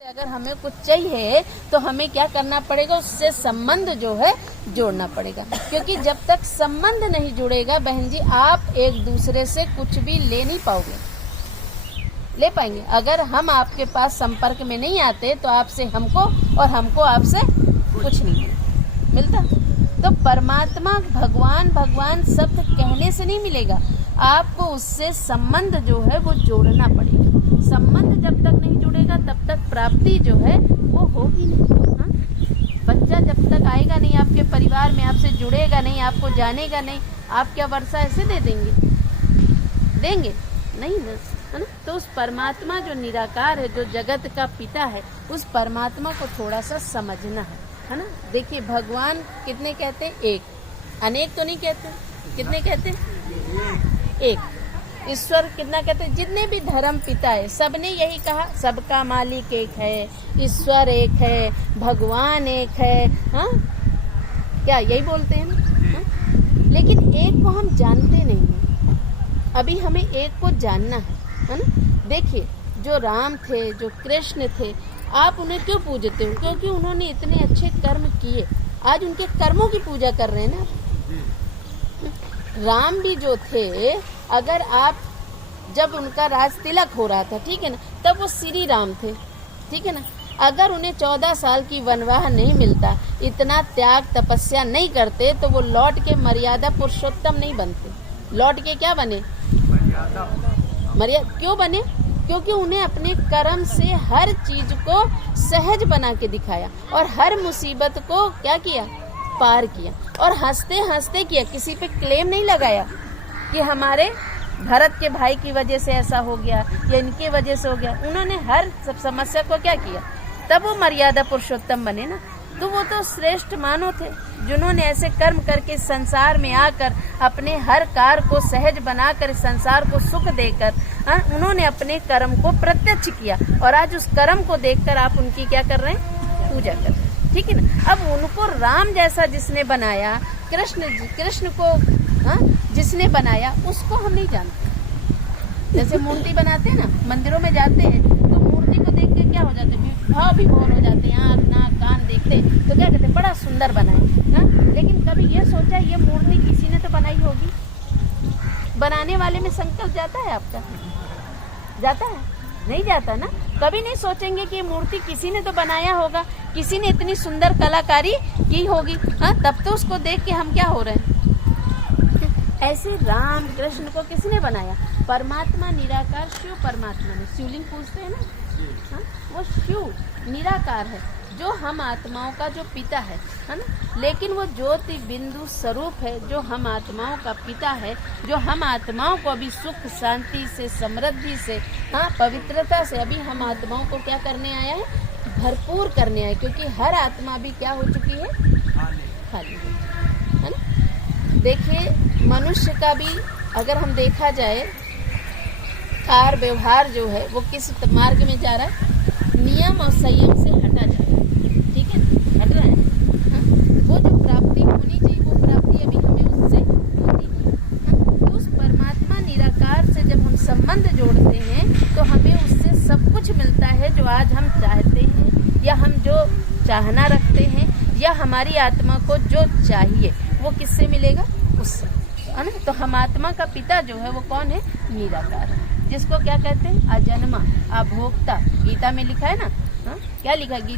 अगर हमें कुछ चाहिए तो हमें क्या करना पड़ेगा, उससे संबंध जो है जोड़ना पड़ेगा। क्योंकि जब तक संबंध नहीं जुड़ेगा बहन जी, आप एक दूसरे से कुछ भी ले नहीं पाओगे, ले पाएंगे। अगर हम आपके पास संपर्क में नहीं आते तो आपसे हमको और हमको आपसे कुछ नहीं मिलता। तो परमात्मा भगवान शब्द कहने से नहीं मिलेगा, आपको उससे संबंध जो है वो जोड़ना पड़ेगा। संबंध जब तक नहीं जुड़ेगा तब तक प्राप्ति जो है वो होगी नहीं। हाँ? बच्चा जब तक आएगा नहीं आपके परिवार में, आपसे जुड़ेगा नहीं, आपको जानेगा नहीं, आप क्या वर्षा ऐसे दे देंगे नहीं ना, है ना। तो उस परमात्मा जो निराकार है, जो जगत का पिता है, उस परमात्मा को थोड़ा सा समझना है ना। देखिए भगवान कितने कहते हैं? एक। अनेक तो नहीं कहते, कितने कहते हैं? एक। ईश्वर कितना कहते हैं? जितने भी धर्म पिता है सबने यही कहा, सबका मालिक एक है, ईश्वर एक है, भगवान एक है। हाँ, क्या यही बोलते हैं ना? लेकिन एक को हम जानते नहीं हैं, अभी हमें एक को जानना है ना। देखिए जो राम थे, जो कृष्ण थे, आप उन्हें क्यों पूजते हो? क्योंकि उन्होंने इतने अच्छे कर्म किए, आज उनके कर्मों की पूजा कर रहे हैं ना। राम भी जो थे, अगर आप जब उनका राज तिलक हो रहा था, ठीक है ना, तब वो श्री राम थे, ठीक है ना। अगर उन्हें 14 साल की वनवास नहीं मिलता, इतना त्याग तपस्या नहीं करते, तो वो लौट के मर्यादा पुरुषोत्तम नहीं बनते। लौट के क्या बने? मर्यादा। क्यों बने? क्योंकि उन्हें अपने कर्म से हर चीज को सहज बना के दिखाया और हर मुसीबत को क्या किया? पार किया। और हंसते हंसते किया, किसी पे क्लेम नहीं लगाया कि हमारे भरत के भाई की वजह से ऐसा हो गया या इनके वजह से हो गया। उन्होंने हर सब समस्या को क्या किया, तब वो मर्यादा पुरुषोत्तम बने ना। तो वो तो श्रेष्ठ मानव थे, जिन्होंने ऐसे कर्म करके संसार में आकर अपने हर कार्य को सहज बनाकर संसार को सुख देकर उन्होंने अपने कर्म को प्रत्यक्ष किया। और आज उस कर्म को देखकर आप उनकी क्या कर रहे हैं? पूजा कर रहे हैं, ठीक है ना। अब उनको राम जैसा जिसने बनाया, कृष्ण को जिसने बनाया, उसको हम नहीं जानते। जैसे मूर्ति बनाते हैं ना, मंदिरों में जाते हैं तो मूर्ति को देख के क्या हो जाते हैं? भाव विभोर हो जाते हैं, आँख नाक कान देखते तो क्या कहते हैं? बड़ा सुंदर बनाए। लेकिन कभी ये सोचा ये मूर्ति किसी ने तो बनाई होगी? बनाने वाले में संकल्प जाता है आपका? जाता है? नहीं जाता ना। कभी नहीं सोचेंगे कि मूर्ति किसी ने तो बनाया होगा, किसी ने इतनी सुंदर कलाकारी की होगी। हाँ, तब तो उसको देख के हम क्या हो रहे हैं? ऐसे राम कृष्ण को किसने बनाया? परमात्मा निराकार शिव परमात्मा ने। शिवलिंग पूछते हैं ना, हाँ, वो शिव निराकार है, जो हम आत्माओं का जो पिता है ना। लेकिन वो ज्योति बिंदु स्वरूप है, जो हम आत्माओं का पिता है, जो हम आत्माओं को अभी सुख शांति से, समृद्धि से, हाँ, पवित्रता से अभी हम आत्माओं को क्या करने आया है? भरपूर करने आए। क्योंकि हर आत्मा भी क्या हो चुकी है? खाली है ना। देखिए मनुष्य का भी अगर हम देखा जाए, कार व्यवहार जो है वो किस मार्ग में जा रहा है? नियम और संयम से हटा जा रहा है, ठीक है, हट रहा है। हाँ? वो जो प्राप्ति होनी चाहिए वो प्राप्ति अभी हमें उससे होती नहीं। हाँ? तो उस परमात्मा निराकार से जब हम संबंध जोड़ते हैं तो हमें उससे सब कुछ मिलता है, जो आज हम चाहते हैं या हम जो चाहना रखते हैं या हमारी आत्मा को जो चाहिए वो किससे मिलेगा? उससे, है ना। तो हम आत्मा का पिता जो है वो कौन है? निराकार है, जिसको क्या कहते हैं? अजन्मा, अभोक्ता। गीता में लिखा है ना, हाँ? क्या लिखा है गीता?